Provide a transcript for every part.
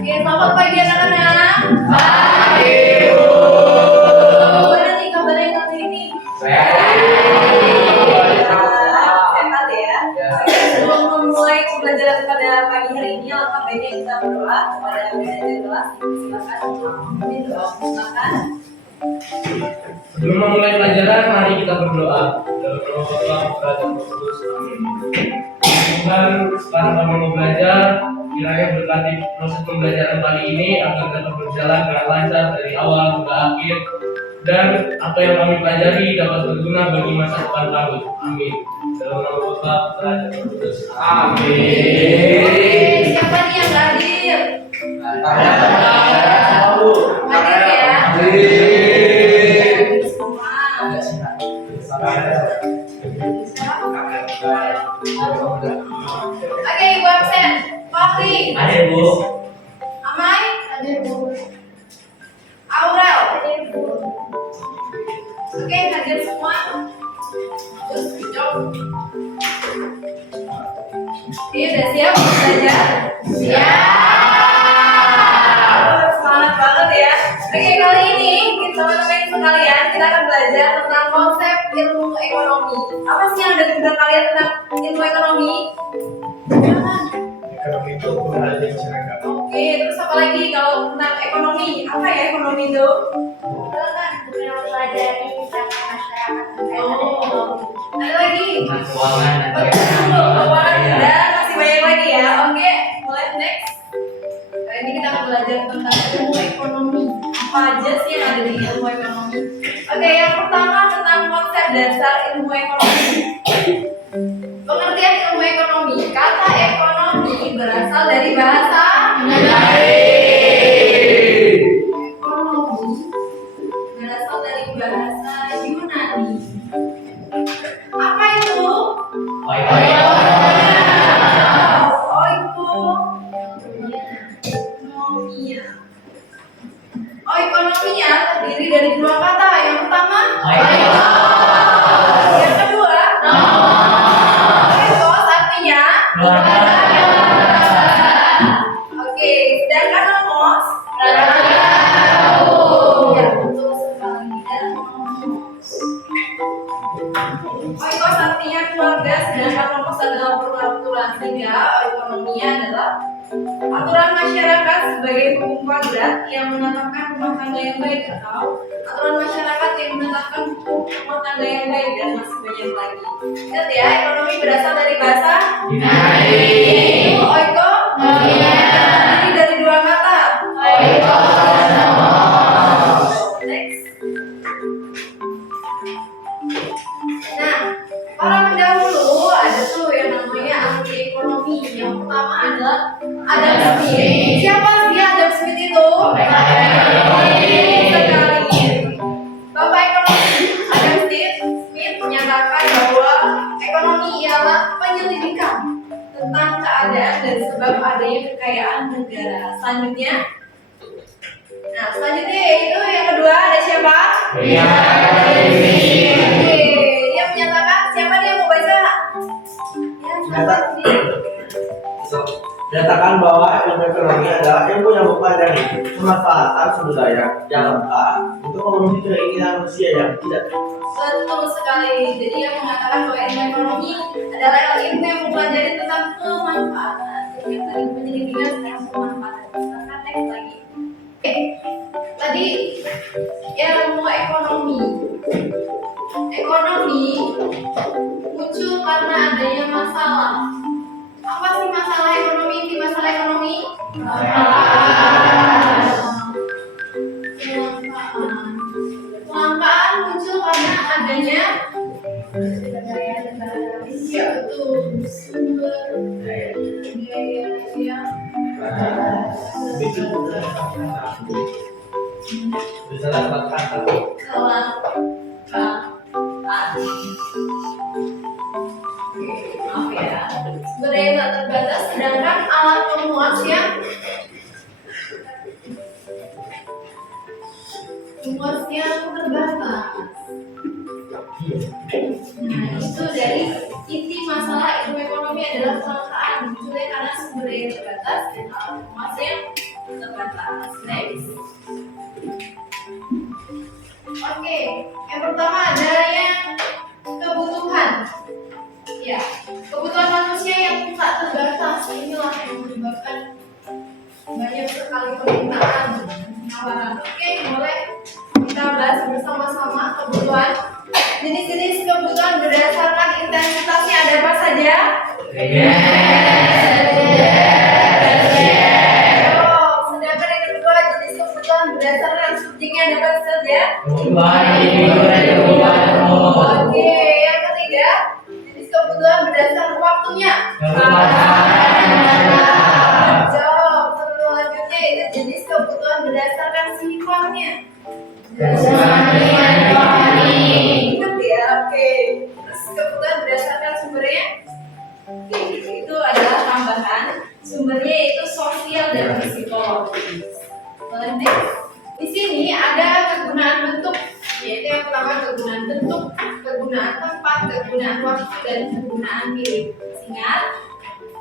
Oke, selamat pagi anak-anak. Pagi, Bu. Gimana nih kabarnya kali ini? Sehat ya. Sebelum memulai pembelajaran pada pagi hari ini, alangkah baiknya kita berdoa kepada manajer kelas. Silakan untuk memimpin doa. Silakan. Sebelum memulai pelajaran, mari kita berdoa. Dalam nama Bapa, Putra, dan Roh Kudus. Amin. Tuhan, sekarang kami mau belajar, kiranya berkati proses pembelajaran kali ini agar dapat berjalan dengan lancar dari awal hingga akhir, dan apa yang kami pelajari dapat berguna bagi masa depan kami. Amin. Dalam nama Bapa, Putra, dan Roh Kudus. Amin. Siapa nih yang nggak hadir? Hadir ya. Oke, Ibu absen. Fakri. Hadir, Bu. Amai. Hadir, Bu. Aurel. Hadir, Bu. Oke, hadir semua. Terus jawab. Iya, udah siap belajar? Siap. Semangat banget ya. Oke, kali ini teman-teman sekalian kita akan belajar tentang konsep ilmu ekonomi. Apa sih yang ada di benak kalian tentang ilmu ekonomi? Ekonomi itu pengendalian masyarakat. Oke, terus apa lagi kalau tentang ekonomi? Apa ya ekonomi itu? Kan mempelajari tentang masyarakat. Oh, ada lagi? Tentang keuangan dan Betul, keuangan dan masih banyak lagi ya. Oke, mulai next. Kali ini kita akan belajar tentang ilmu ekonomi. Apa aja sih yang ada di ilmu ekonomi? Oke, yang pertama tentang konsep dasar ilmu ekonomi. Pengertian ilmu ekonomi. Kata ekonomi berasal dari bahasa ekonomi berasal dari bahasa Yunani. Apa itu? Ekonominya terdiri dari dua kata. Yang pertama, yang kedua, oikos artinya oke, sedangkan nomos ya, betul sekali. Dan nomos oikos artinya keluarga, sedangkan nomos adalah peraturan. Sehingga ekonominya adalah aturan masyarakat sebagai hukum kodrat yang menetapkan rumah tangga yang baik, atau aturan masyarakat yang menetapkan hukum rumah tangga yang baik, dan masih banyak lagi. Ingat ya, ekonomi berasal dari bahasa Yunani. yaitu oiko, terdiri dari dua kata. Next. Nah, orang pendahulu ada tuh yang namanya ahli ekonomi. Yang pertama adalah Adam Smith. Siapa sih Adam Smith itu? Sekali. Bapak ekonomi Adam Smith menyatakan bahwa ekonomi ialah penyelidikan tentang keadaan dan sebab adanya kekayaan negara. Selanjutnya, yaitu yang kedua ada siapa? Oke, dia menyatakan siapa dia mau baca? Ya, siapa sih? Menyatakan bahwa ilmu ekonomi adalah ilmu yang mempelajari pemanfaatan sumber daya yang lengkap untuk memenuhi keinginan manusia yang tidak. Betul sekali. Jadi yang mengatakan bahwa ilmu ekonomi adalah ilmu yang mempelajari tentang pemanfaatan. Jadi yang tadi penyelidikan tentang pemanfaatan. Silakan next lagi. Oke, tadi ilmu ekonomi. Ekonomi muncul karena adanya masalah. Apa sih masalah ekonomi? Inti masalah ekonomi? Kelangkaan muncul karena adanya ya betul sumber daya yang maaf ya, sumber daya tak terbatas, sedangkan alat pemuas yang terbatas. Nah, itu dari inti masalah ilmu ekonomi adalah kelangkaan munculnya karena sumber daya terbatas dan alat informasi yang terbatas. Next. Oke, yang pertama ada yang kebutuhan. Ya, kebutuhan manusia yang tak terbatas inilah yang menyebabkan banyak sekali permintaan penawaran. Oke, boleh kita bahas bersama-sama kebutuhan. Jenis-jenis kebutuhan berdasarkan intensitasnya ada apa saja? Sedangkan yang kedua jenis kebutuhan berdasarkan subjeknya ada apa saja? Oke, yang ketiga jenis kebutuhan berdasarkan waktunya. Jawab. Selanjutnya itu jenis kebutuhan berdasarkan sifatnya. Ingat ya, oke. Terus kebutuhan berdasarkan sumbernya. Oke, itu adalah tambahan. Sumbernya itu sosial dan psikologis. Next. Di sini ada kegunaan bentuk, yaitu yang pertama kegunaan bentuk, kegunaan tempat, kegunaan waktu, dan kegunaan milik. Ingat?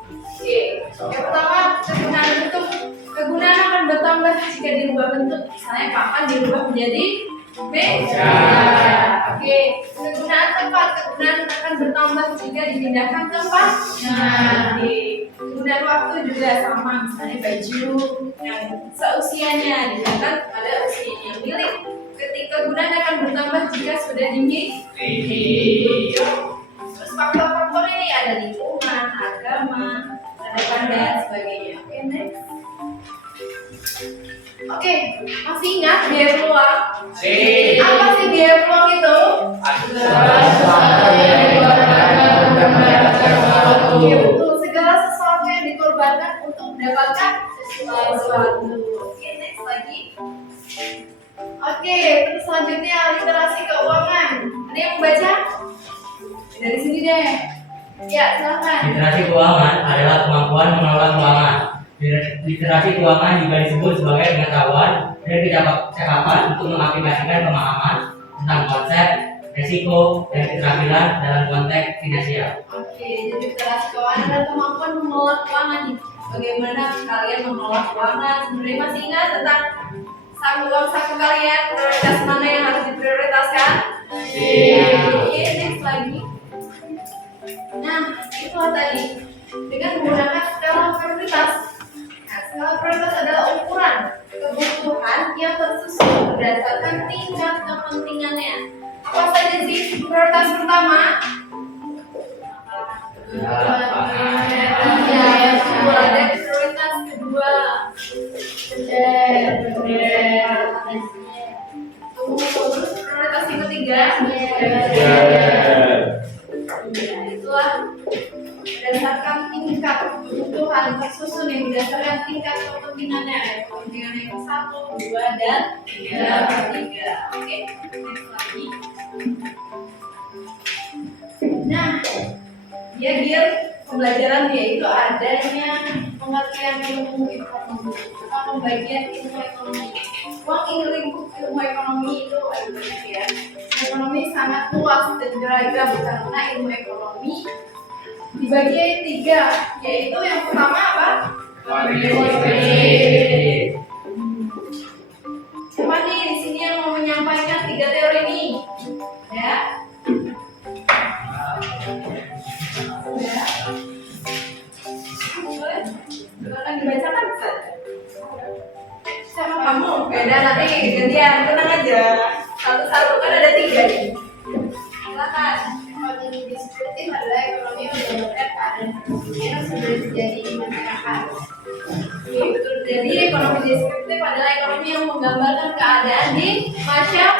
Oke. Yang pertama kegunaan bentuk. Kegunaan akan bertambah jika dirubah bentuk. Misalnya papan dirubah menjadi meja. Oke. Kegunaan tempat. Kegunaan akan bertambah jika dipindahkan tempat. Oke. Kegunaan waktu juga sama. Misalnya baju yang seusianya digunakan pada usianya milik. Ketika kegunaan akan bertambah jika sudah dimiliki. Terus faktor-faktor ini ada lingkungan, agama, pendidikan dan sebagainya. Oke, next. Oke, masih ingat biaya peluang? Apa sih biaya peluang itu? Oke, betul. Segala sesuatu yang dikorbankan untuk mendapatkan sesuatu. Oke, next lagi. Oke, terus selanjutnya literasi keuangan. Ada yang membaca? Dari sini deh. Ya, silakan. Literasi keuangan adalah kemampuan mengelola keuangan. Literasi keuangan juga disebut sebagai pengetahuan dan kecakapan untuk mengaplikasikan pemahaman tentang konsep, risiko, dan keterampilan dalam konteks finansial. Oke, jadi literasi keuangan adalah kemampuan mengelola keuangan. Bagaimana kalian mengelola keuangan? Sebenarnya masih ingat tentang uang saku kalian? Prioritas mana yang harus diprioritaskan? Oke, next lagi. Nah, itulah tadi dengan menggunakan skala prioritas. Nah, skala prioritas adalah ukuran kebutuhan yang tersusun berdasarkan tingkat kepentingannya. Apa saja sih prioritas pertama? Yang kedua ada prioritas kedua. Terus prioritas yang ketiga. Itulah berdasarkan tingkat kebutuhan tersusun yang berdasarkan tingkat kepentingannya. Kepentingan yang 1, 2, dan 3. Oke, next lagi. Nah, dia pembelajaran yaitu adanya pengertian ilmu ekonomi atau pembagian ilmu ekonomi. Uang lingkup ilmu ekonomi itu ada banyak ya. Ekonomi sangat luas dan beragam karena ilmu ekonomi dibagi 3, yaitu yang pertama apa? Siapa nih di sini yang mau menyampaikan 3 teori ini? Ya. Ya. Boleh? Silakan dibacakan saja. Sama kamu, beda nanti gantian, tenang aja. Satu-satu kan ada 3 nih. Silakan. Ekonomi deskriptif adalah ekonomi yang menggambarkan keadaan yang sudah terjadi di masyarakat. Oke, betul. Jadi ekonomi deskriptif adalah ekonomi yang menggambarkan keadaan di masyarakat.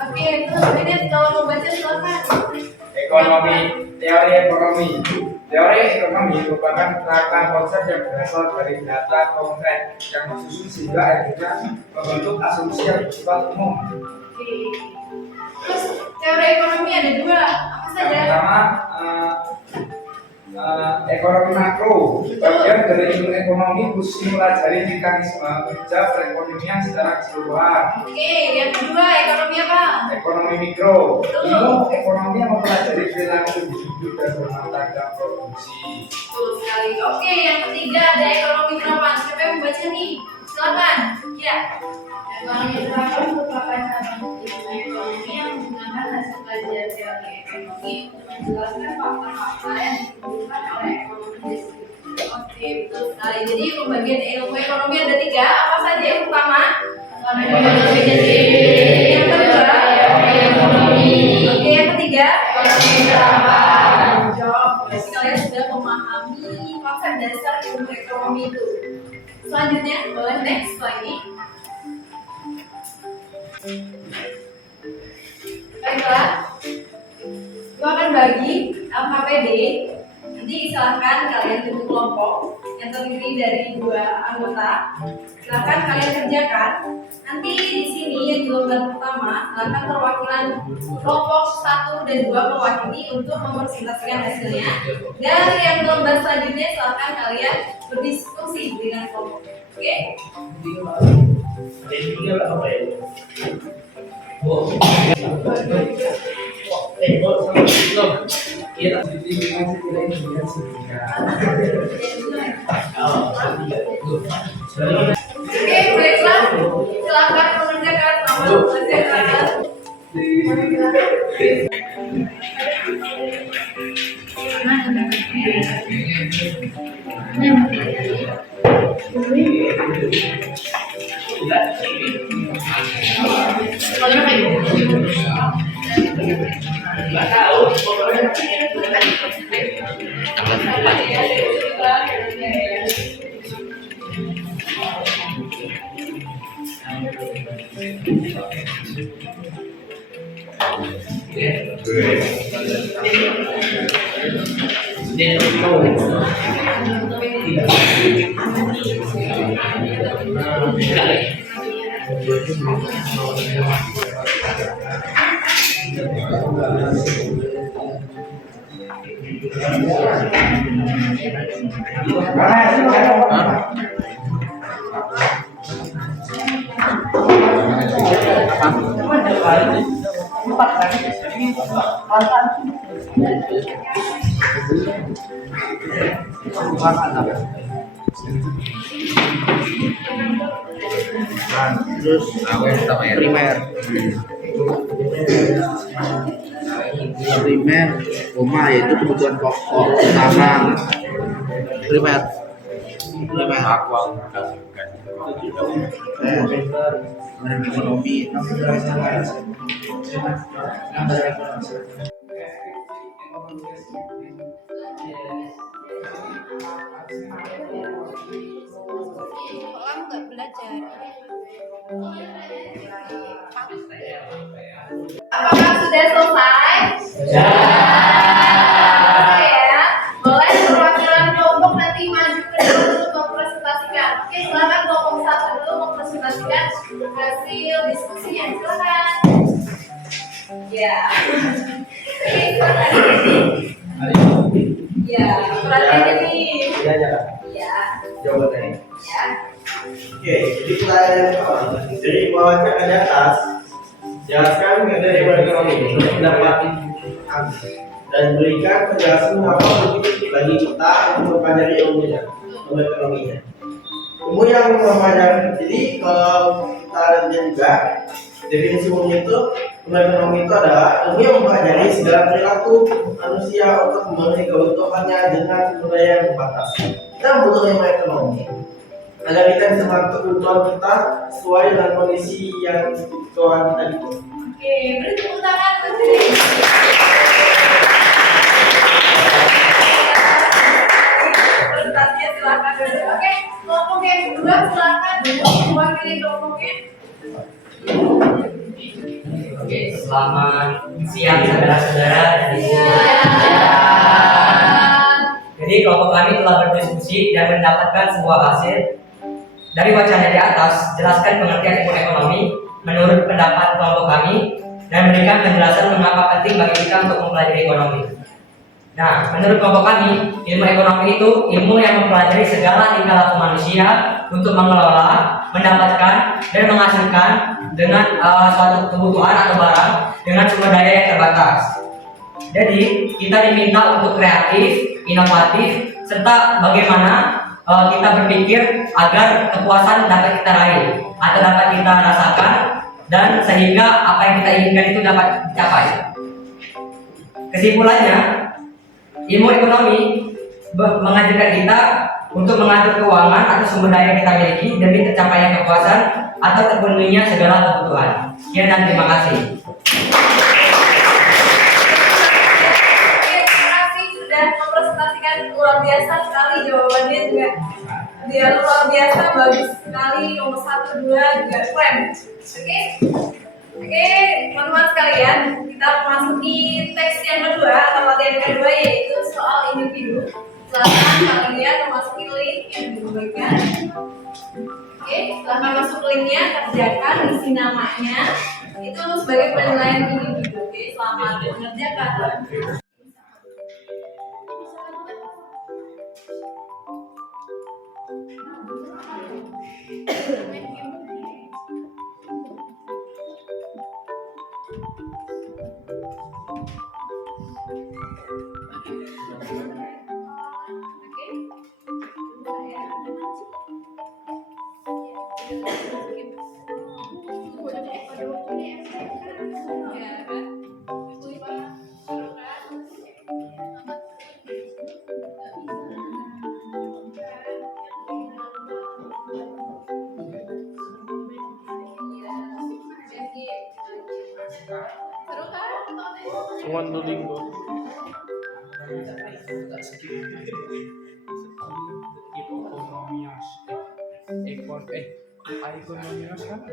Oke, terus ini kalau mau baca silakan. Teori ekonomi. Teori ekonomi merupakan penerapan konsep yang berasal dari data konkret yang disusun sehingga akhirnya membentuk asumsi yang bersifat umum. Oke. Terus teori ekonomi ada 2. Apa saja? Yang pertama, ekonomi makro. Bagian dari ilmu ekonomi khusus mempelajari mekanisme kerja perekonomian secara keseluruhan. Oke, yang kedua ekonomi apa? ekonomi mikro. Betul. Ilmu ekonomi yang mempelajari perilaku hidup dan rumah tangga produksi. Betul sekali. Oke, yang ketiga ada ekonomi terapan. Siapa yang membaca nih? Silakan. Ya. Ekonomi terapan merupakan cabang ilmu ekonomi yang menggunakan hasil kajian teori ekonomi untuk menjelaskan fakta-fakta yang dikumpulkan oleh ekonomi deskriptif. Oke, betul sekali. Jadi pembagian ilmu ekonomi ada 3. Apa saja yang pertama? Ekonomi deskriptif. Yang kedua? Ekonomi. Oke, yang ketiga? Ekonomi terapan. Jawab. Berarti kalian sudah memahami konsep dasar ilmu ekonomi itu. Selanjutnya, boleh next lagi. Baiklah, gue akan bagi LKPD. Nanti silahkan kalian bentuk kelompok yang terdiri dari 2 anggota. Silahkan kalian kerjakan. Nanti di sini yang di lembar pertama, silahkan perwakilan kelompok 1 dan 2 mewakili untuk mempresentasikan hasilnya. Dan yang di lembar selanjutnya silahkan kalian berdiskusi dengan kelompok. Oke? Ada yang tinggal apa ya? Oh, iya. Oke, baiklah. Silakan mengerjakan sama mengerjakan. Nggak tahu, pokoknya. Terus primer rumah yaitu kebutuhan pokok utama primer ekonomi Orang nggak belajar. Apakah sudah selesai? Oke ya. Boleh perwakilan kelompok nanti maju ke depan untuk mempresentasikan. Oke, silakan kelompok 1 dulu mempresentasikan hasil diskusinya. Silakan. Ya. Oke, silakan. Ya, perhatian ini. Iya, ya. Ya. Jawabannya. Ya. Oke, jadi pertanyaan pertama. Dari bawahnya ke atas, jelaskan mengenai ekonomi pendapat dan berikan penjelasan mengapa penting bagi kita untuk mempelajari ilmunya, ilmu ekonominya. Ilmu yang mempelajari, jadi kalau kita lihat juga definisi umumnya itu ilmu ekonomi itu adalah ilmu yang mempelajari segala perilaku manusia untuk memenuhi kebutuhannya dengan sumber daya yang terbatas. Kita membutuhkan ilmu ekonomi agar kita bisa melakukan kebutuhan kita sesuai dengan kondisi yang kebutuhan kita itu. Oke, beri tepuk tangan untuk diri. Presentasinya silakan dulu. Oke, kelompok yang kedua silakan mewakili kelompoknya. Oke, selamat siang saudara-saudara dari Jadi kelompok kami telah berdiskusi dan mendapatkan sebuah hasil dari wacana di atas. Jelaskan pengertian ilmu ekonomi menurut pendapat kelompok kami dan berikan penjelasan mengapa penting bagi kita untuk mempelajari ekonomi. Nah, menurut kelompok kami, ilmu ekonomi itu ilmu yang mempelajari segala tingkah laku manusia untuk mengelola, mendapatkan, dan menghasilkan dengan suatu kebutuhan atau barang dengan sumber daya yang terbatas. Jadi kita diminta untuk kreatif, inovatif, serta bagaimana kita berpikir agar kepuasan dapat kita raih atau dapat kita rasakan, dan sehingga apa yang kita inginkan itu dapat dicapai. Kesimpulannya, ilmu ekonomi mengajarkan kita untuk mengatur keuangan atau sumber daya yang kita miliki demi tercapainya kepuasan atau terpenuhinya segala kebutuhan. Sekian dan terima kasih. Oke, terima kasih sudah mempresentasikan, luar biasa sekali jawabannya juga. Dia luar biasa, bagus sekali, nomor 1, 2 juga keren. Oke, teman-teman sekalian, kita memasuki teks yang kedua atau materi yang kedua, yaitu soal individu. Silakan kalian memasuki link yang diberikan. Oke, silahkan masuk linknya, kerjakan, isi namanya. Itu sebagai penilaian individu. Oke, selamat mengerjakan. Cuman Duolingo. Ekonomias kan?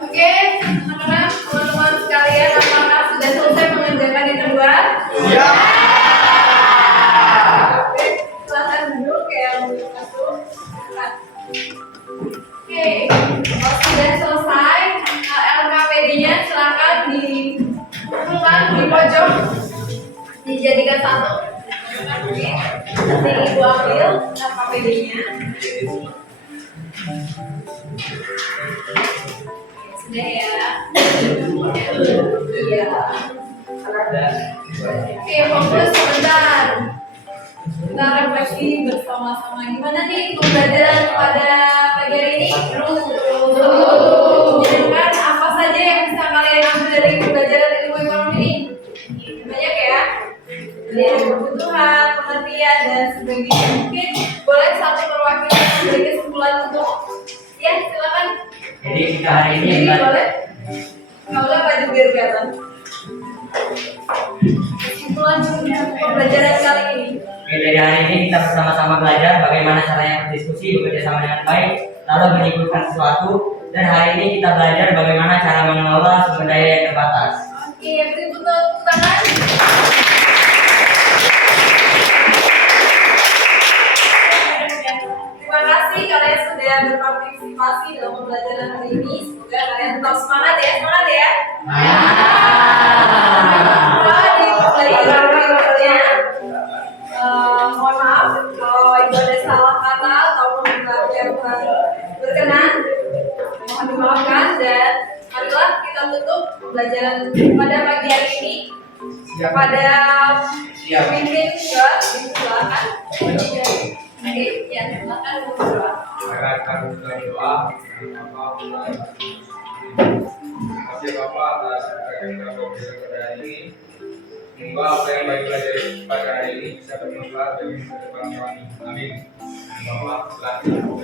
Oke, teman-teman sekalian, apakah sudah selesai mengerjakan yang kedua? Iya. Oke, silakan duduk yang masuk. Oke, kalau sudah selesai, LKPD-nya silakan dikumpulkan di pojok, dijadikan satu. Oke, nanti ibu ambil LKPD-nya. Sudah ya. Iya. Oke, fokus sebentar. Kita refleksi bersama-sama. Gimana nih pembelajaran pada pagi hari ini? Kan apa saja yang bisa kalian ambil dari pembelajaran ilmu ekonomi ini? Banyak ya. Dari kebutuhan, pengertian dan sebagainya. Mungkin boleh satu perwakilan memberi kesimpulan untuk ya, silakan. Jadi kita hari ini Jadi boleh? Kalau nggak baju biar kelihatan. Kesimpulan pembelajaran kali ini. Oke, dari hari ini kita bersama-sama belajar bagaimana caranya berdiskusi, bekerja sama dengan baik, lalu menyimpulkan sesuatu. Dan hari ini kita belajar bagaimana cara mengelola sumber daya yang terbatas. Oke, beri tepuk tangan. Terima kasih kalian sudah berpartisipasi dalam pembelajaran hari ini. Semoga kalian tetap semangat ya, semangat ya. Di pembelajaran berikutnya, mohon maaf kalau ibu ada salah kata ataupun yang kurang berkenan, mohon dimaafkan, dan marilah kita tutup pembelajaran pada pagi hari ini. Pada pemimpin juga silakan. Oke, ya silakan berdoa. Akan berdoa. Terima kasih Bapak atas kegiatan pada hari ini. Semoga apa yang baik belajar pada hari ini bisa bermanfaat bagi kehidupan kami. Amin. Bapak silakan.